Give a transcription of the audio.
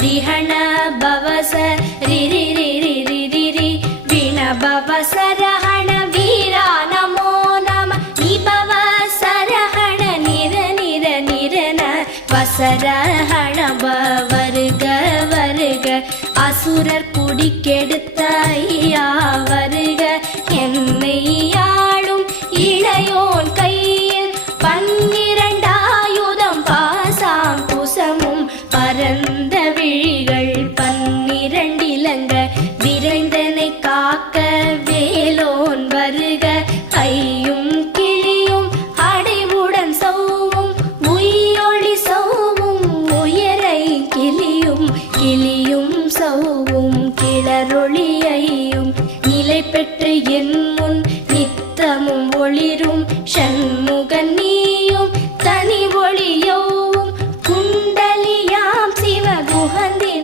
ரிஹண பவச ரிரி ரிரி ரிரி ரி விண பவச ரஹண வீரா நமோ நம நிபவ சரஹண நிர நிர நிரன வசரஹண வருக வருக அசுரர் குடிக்கெடுத்த ஐயா வருக என்னை ஆளும் இளையோன் கையில் 12 ஆயுதம் பாசாம் குசமும் பரந்த விழிகள் 12 இலங்க விரைந்தனை காக்க வேலோன் வருக ஐயும் கிளியும் அடைவுடன் சௌவும் உயிரொளி சௌவும் உயரை கிளியும் கிளி